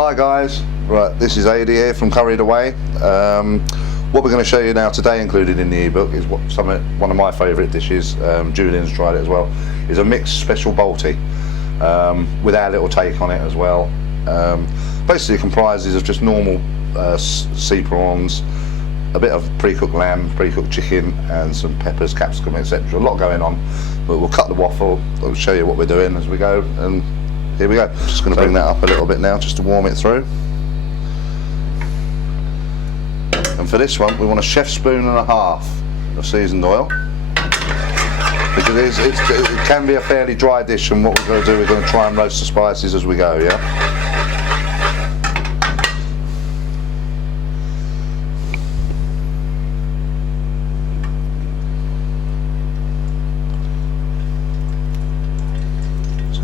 Hi guys, right, this is Adi here from Curried Away. What we're going to show you now today, included in the ebook, is one of my favourite dishes. Julian's tried it as well. Is a mixed special balti with our little take on it as well. Basically, it comprises of just normal sea prawns, a bit of pre-cooked lamb, pre-cooked chicken, and some peppers, capsicum, etc. A lot going on, but we'll cut the waffle. I'll show you what we're doing as we go, and here we go. Just going to bring that up a little bit now, just to warm it through. And for this one, we want a chef's spoon and a half of seasoned oil, because it can be a fairly dry dish. And what we're going to do, we're going to try and roast the spices as we go. Yeah.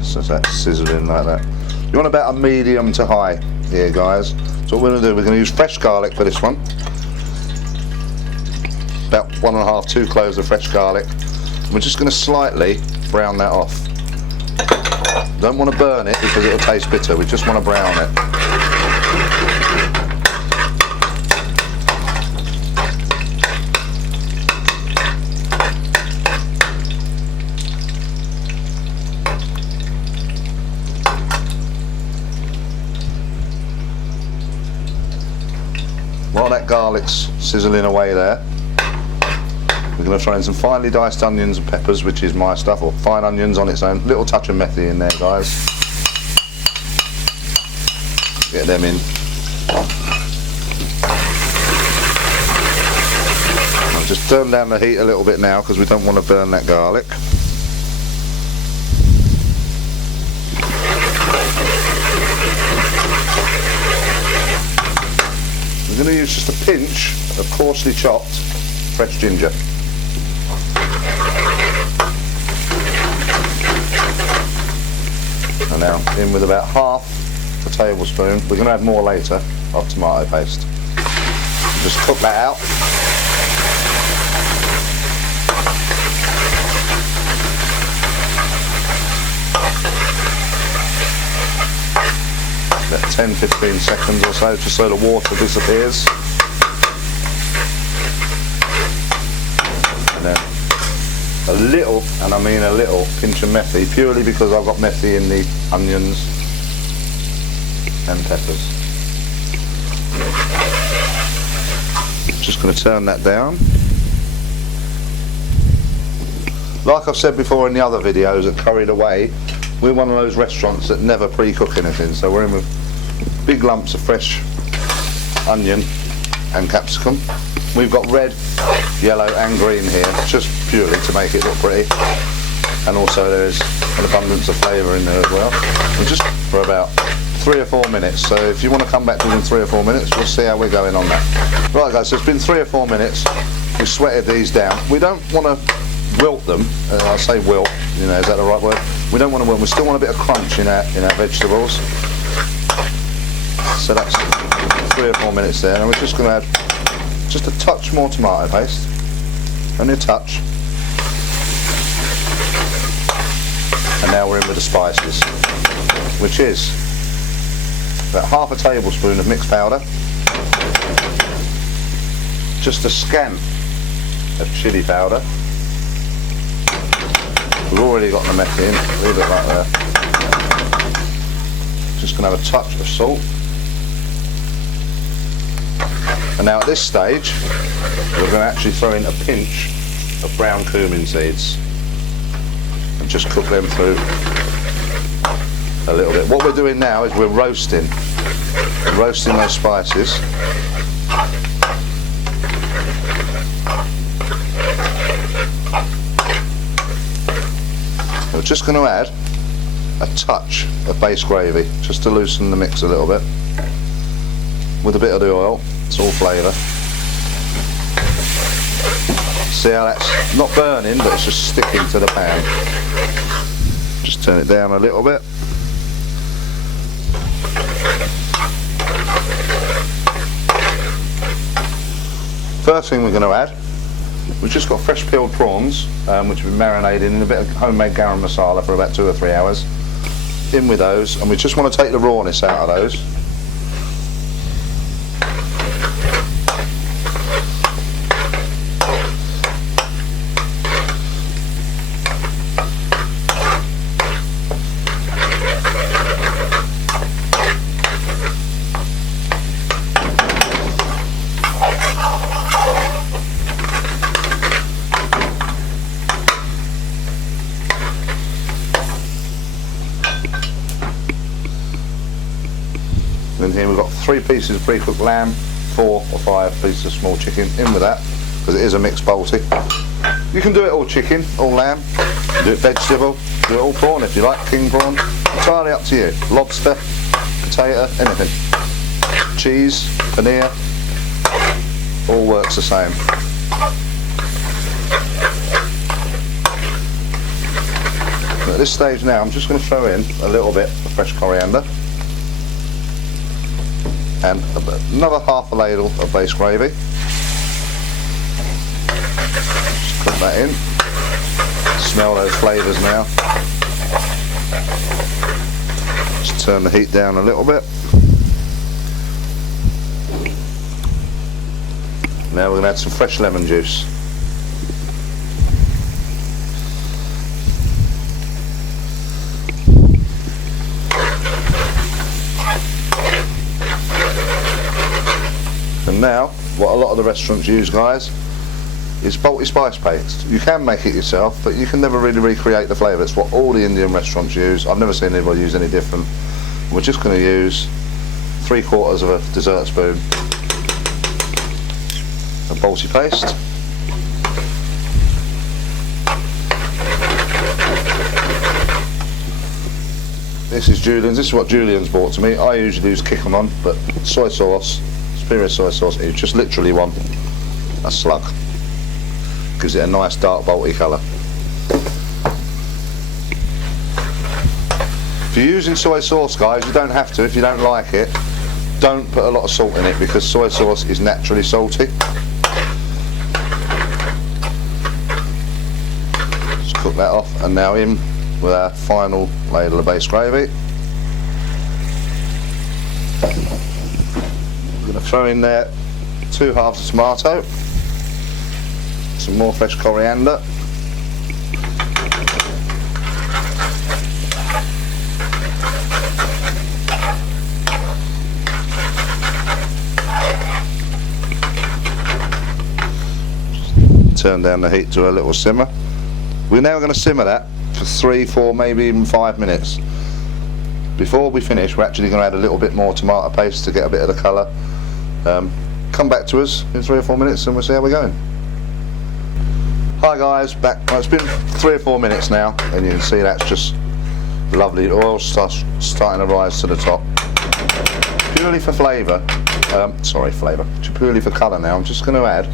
So that's sizzling like that. You want about a medium to high here, guys. So what we're going to do, we're going to use fresh garlic for this one. About 1.5, 2 cloves of fresh garlic. And we're just going to slightly brown that off. Don't want to burn it because it'll taste bitter. We just want to brown it. While that garlic's sizzling away there, we're going to throw in some finely diced onions and peppers, which is my stuff, or fine onions on its own. Little touch of methi in there, guys. Get them in. I'll just turn down the heat a little bit now because we don't want to burn that garlic. We're going to use just a pinch of coarsely chopped fresh ginger. And now in with about half a tablespoon. We're going to add more later of tomato paste. Just cook that out. About 10-15 seconds or so, just so the water disappears. And then a little, and I mean a little, pinch of methi, purely because I've got methi in the onions and peppers. Just going to turn that down. Like I've said before in the other videos at Curried Away, we're one of those restaurants that never pre-cook anything, so we're in with big lumps of fresh onion and capsicum. We've got red, yellow and green here, just purely to make it look pretty. And also there's an abundance of flavour in there as well. And just for about 3 or 4 minutes, so if you want to come back to us in 3 or 4 minutes, we'll see how we're going on that. Right guys, so it's been 3 or 4 minutes, we've sweated these down. We don't want to wilt them, I say wilt, you know, is that the right word? We don't want to wilt, we still want a bit of crunch in our vegetables. So that's 3 or 4 minutes there, and we're just going to add just a touch more tomato paste, only a touch. And now we're in with the spices, which is about half a tablespoon of mixed powder, just a scant of chilli powder. We've already got the methi in, leave it right there. Just going to have a touch of salt. And now at this stage, we're going to actually throw in a pinch of brown cumin seeds and just cook them through a little bit. What we're doing now is we're roasting those spices. We're just going to add a touch of base gravy, just to loosen the mix a little bit, with a bit of the oil. It's all flavour. See how that's not burning, but it's just sticking to the pan. Just turn it down a little bit. First thing we're going to add, we've just got fresh peeled prawns, which we've been marinated in a bit of homemade garam masala for about 2 or 3 hours. In with those, and we just want to take the rawness out of those. in here. We've got 3 pieces of pre-cooked lamb, 4 or 5 pieces of small chicken in with that, because it is a mixed balti. You can do it all chicken, all lamb, do it vegetable, do it all prawn if you like, king prawn, entirely up to you. Lobster, potato, anything. Cheese, paneer, all works the same. At this stage now, I'm just going to throw in a little bit of fresh coriander and another half a ladle of base gravy. Just put that in. Smell those flavours now. Just turn the heat down a little bit. Now we're going to add some fresh lemon juice. And now, what a lot of the restaurants use, guys, is balti spice paste. You can make it yourself, but you can never really recreate the flavour. It's what all the Indian restaurants use. I've never seen anybody use any different. We're just going to use 3/4 of a dessert spoon of balti paste. This is Julian's. This is what Julian's bought to me. I usually use Kikkoman, but soy sauce, superior soy sauce, you just literally want a slug. Gives it a nice dark balti colour. If you're using soy sauce, guys, you don't have to. If you don't like it, don't put a lot of salt in it, because soy sauce is naturally salty. Just cook that off, and now in with our final ladle of base gravy. I'm going to throw in there 2 halves of tomato, some more fresh coriander, turn down the heat to a little simmer. We're now going to simmer that for 3, 4, maybe even 5 minutes. Before we finish, we're actually going to add a little bit more tomato paste to get a bit of the colour. Come back to us in 3 or 4 minutes and we'll see how we're going. Hi guys, back. Well, it's been 3 or 4 minutes now, and you can see that's just lovely. Oil starting to rise to the top. Purely for flavour, purely for colour now, I'm just going to add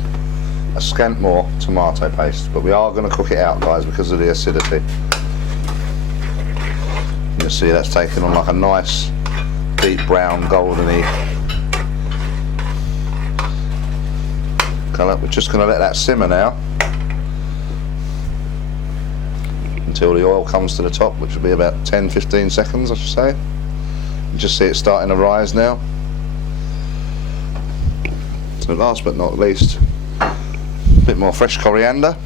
a scant more tomato paste, but we are going to cook it out, guys, because of the acidity. You'll see that's taken on like a nice deep brown goldeny colour. We're just going to let that simmer now until the oil comes to the top, which will be about 10-15 seconds, I should say. You just see it starting to rise now. So last but not least, a bit more fresh coriander.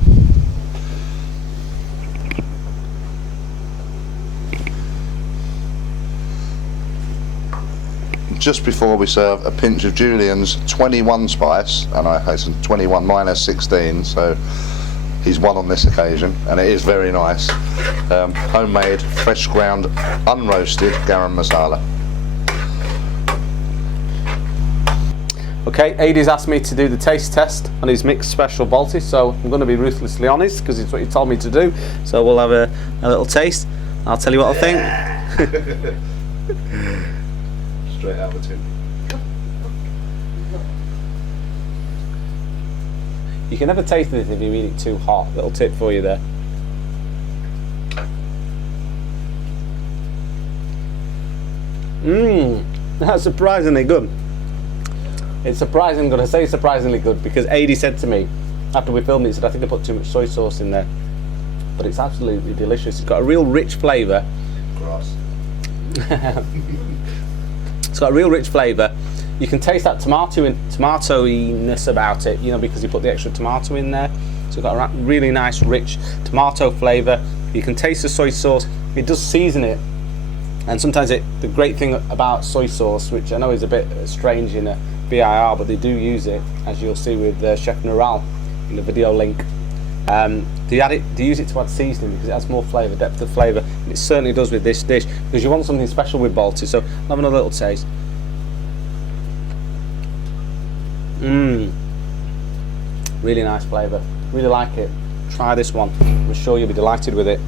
Just before we serve, a pinch of Julian's 21 spice, and I hasten 21 minus 16, so he's won on this occasion, and it is very nice. Homemade, fresh ground, unroasted garam masala. Okay, Adie's asked me to do the taste test on his mixed special balti, so I'm going to be ruthlessly honest because it's what he told me to do. So we'll have a little taste. I'll tell you what I think. Straight out of the tin. You can never taste anything if you eat it too hot. Little tip for you there. That's surprisingly good. It's surprisingly good. I say surprisingly good because Adie said to me after we filmed it, he said, I think I put too much soy sauce in there. But it's absolutely delicious. It's got a real rich flavour. Grass. It's got a real rich flavour. You can taste that tomatoiness about it, you know, because you put the extra tomato in there. So it's got a really nice, rich tomato flavour. You can taste the soy sauce. It does season it. And sometimes the great thing about soy sauce, which I know is a bit strange in a BIR, but they do use it, as you'll see with Chef Nural in the video link. They use it to add seasoning because it adds more flavour, depth of flavour, and it certainly does with this dish because you want something special with balti. So I'm having a little taste. Really nice flavour. Really like it. Try this one. I'm sure you'll be delighted with it.